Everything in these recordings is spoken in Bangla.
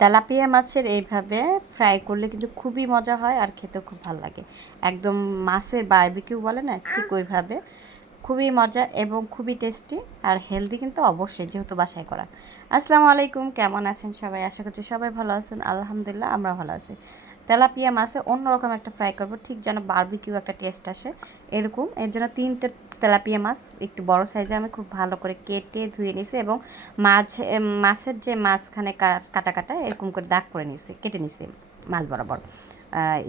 তেলাপিয়া মাছের এইভাবে ফ্রাই করলে কিন্তু খুবই মজা হয় আর খেতেও খুব ভালো লাগে। একদম মাছের বারবিকিউ বলে না, ঠিক ওইভাবে খুবই মজা এবং খুবই টেস্টি আর হেলদি কিন্তু অবশ্যই, যেহেতু বাসায় করা। আসসালামু আলাইকুম, কেমন আছেন সবাই? আশা করছি সবাই ভালো আছেন। আলহামদুলিল্লাহ আমরা ভালো আছি। তেলাপিয়া মাছে অন্যরকম একটা ফ্রাই করব, ঠিক যেন বারবিকিউ একটা টেস্ট আসে এরকম। এর জন্য 3টে তেলাপিয়া মাছ একটু বড় সাইজে আমি খুব ভালো করে কেটে ধুয়ে নিয়েছি এবং মাছের যে মাঝখানে কাটা কাটা এরকম করে দাগ করে নিয়েছি, কেটে নিয়েছি মাছ বরাবর,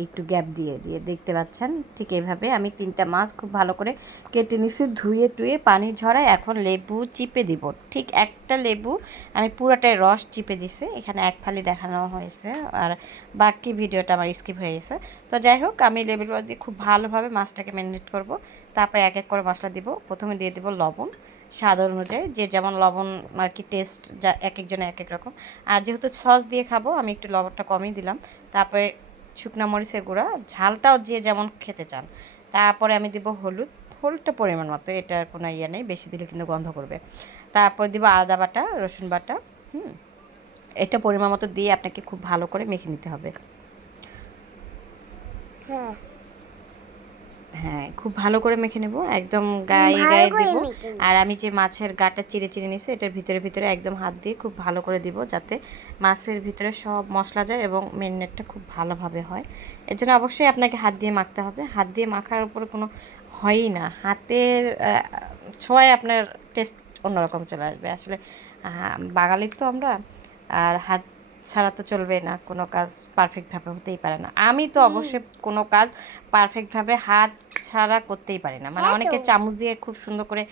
একটু গ্যাপ দিয়ে দিয়ে দেখতে পাচ্ছেন। ঠিক এইভাবে আমি 3টা মাছ খুব ভালো করে কেটে নিয়েছি, ধুয়ে টুয়ে পানি ঝরায়। এখন লেবু চিপে দিব, ঠিক একটা লেবু আমি পুরোটাই রস চিপে দিছি। এখানে এক ফালি দেখানো হয়েছে আর বাকি ভিডিওটা আমার স্কিপ হয়ে গেছে। তো যাই হোক, আমি লেবুর রস দিয়ে খুব ভালোভাবে মাছটাকে ম্যারিনেট করব। তারপরে এক এক করে মশলা দিব। প্রথমে দিয়ে দেবো লবণ, স্বাদ অনুযায়ী, যে যেমন লবণ আর কি টেস্ট যা এক একজনে এক এক রকম। আর যেহেতু সস দিয়ে খাবো আমি একটু লবণটা কমই দিলাম। তারপরে শুকনো মরিচের গুঁড়া, ঝালটাও যে যেমন খেতে চান। তারপরে আমি দিব হলুদ, হলুদটা পরিমাণ মতো, এটার কোনো ইয়ে নেই, বেশি দিলে কিন্তু গন্ধ করবে। তারপর দিব আদা বাটা, রসুন বাটা, এটা পরিমাণ মতো দিয়ে আপনাকে খুব ভালো করে মেখে নিতে হবে। হ্যাঁ হ্যাঁ, খুব ভালো করে মেখে নেব, একদম গায়ে গায়ে দিব। আর আমি যে মাছের গাটা চিড়ে চিড়ে নিছি, এটার ভিতরে ভিতরে একদম হাত দিয়ে খুব ভালো করে দিব, যাতে মাছের ভিতরে সব মশলা যায় এবং ম্যারিনেটটা খুব ভালোভাবে হয়। এর জন্য অবশ্যই আপনাকে হাত দিয়ে মাখতে হবে। হাত দিয়ে মাখার উপরে কোনো হয়ই না, হাতের ছোঁয়ায় আপনার টেস্ট অন্যরকম চলে আসবে। আসলে বাঙালির তো আমরা, আর হাত ছাড়া তো চলবে না, কোনো কাজ পারফেক্টভাবে হতেই পারে না। আমি তো অবশ্যই কোনো কাজ পারফেক্টভাবে হাত ছাড়া করতেই পারি না। মানে অনেকে চামচ দিয়ে খুব সুন্দর করে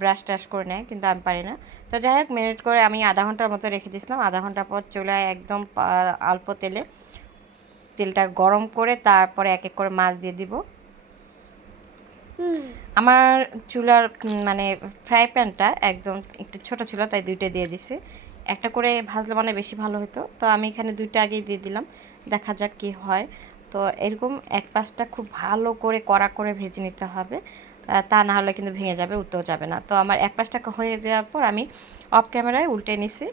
ব্রাশ টাশ করে নেয়, কিন্তু আমি পারি না। তো যাই হোক, মিনিট করে আমি আধা ঘন্টার মতো রেখে দিয়েছিলাম। আধা ঘন্টা পর চুলায় একদম অল্প তেলটা গরম করে তারপরে এক এক করে মাছ দিয়ে দিব। আমার চুলার মানে ফ্রাই প্যানটা একদম একটু ছোট ছিল, তাই 2টা দিয়ে দিছি। একটা করে ভাজলে মানে বেশি ভালো হতো, তো আমি এখানে 2টা আগেই দিয়ে দিলাম। দেখা যাক কি হয়। তো এরকম এক পাশটা খুব ভালো করে কড়া করে ভেজে নিতে হবে, তা না হলে কিন্তু ভেঙে যাবে, উঠতেও যাবে না। তো আমার এক পাশটা হয়ে যাওয়ার পর আমি অফ ক্যামেরায় উল্টে নিছি।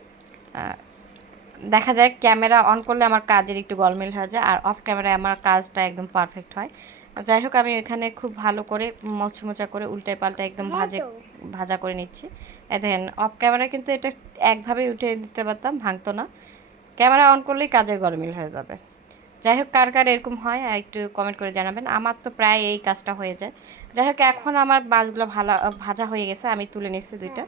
দেখা যায় ক্যামেরা অন করলে আমার কাজের একটু গলমেল হয়ে যায়, আর অফ ক্যামেরায় আমার কাজটা একদম পারফেক্ট হয়। যাই হোক, আমি এখানে খুব ভালো করে মচমচা করে উল্টায় পাল্টায় একদম ভাজা করে নিচ্ছি। দেখেন, অফ ক্যামেরায় কিন্তু এটা একভাবেই উঠে দিতে পারতাম, ভাঙতো না। ক্যামেরা অন করলেই কাজের গলমিল হয়ে যাবে। যাই হোক, কার কার এরকম হয় একটু কমেন্ট করে জানাবেন। আমার তো প্রায় এই কাজটা হয়ে যায়। যাই হোক, এখন আমার মাছগুলো ভাজা হয়ে গেছে, আমি তুলে নিচ্ছি 2টা,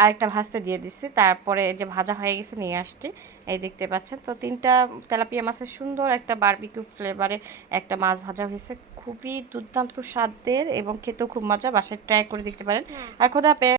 আরেকটা ভাজতে দিয়ে দিচ্ছি। তারপরে যে ভাজা হয়ে গেছে নিয়ে আসছি, এই দেখতে পাচ্ছেন। তো 3টা তেলাপিয়া মাছের সুন্দর একটা বারবিকিউ ফ্লেভারে একটা মাছ ভাজা হয়েছে, খুবই দুর্দান্ত স্বাদের এবং খেতেও খুব মজা। বাসায় ট্রাই করে দেখতে পারেন। আর খোদা হাফেজ।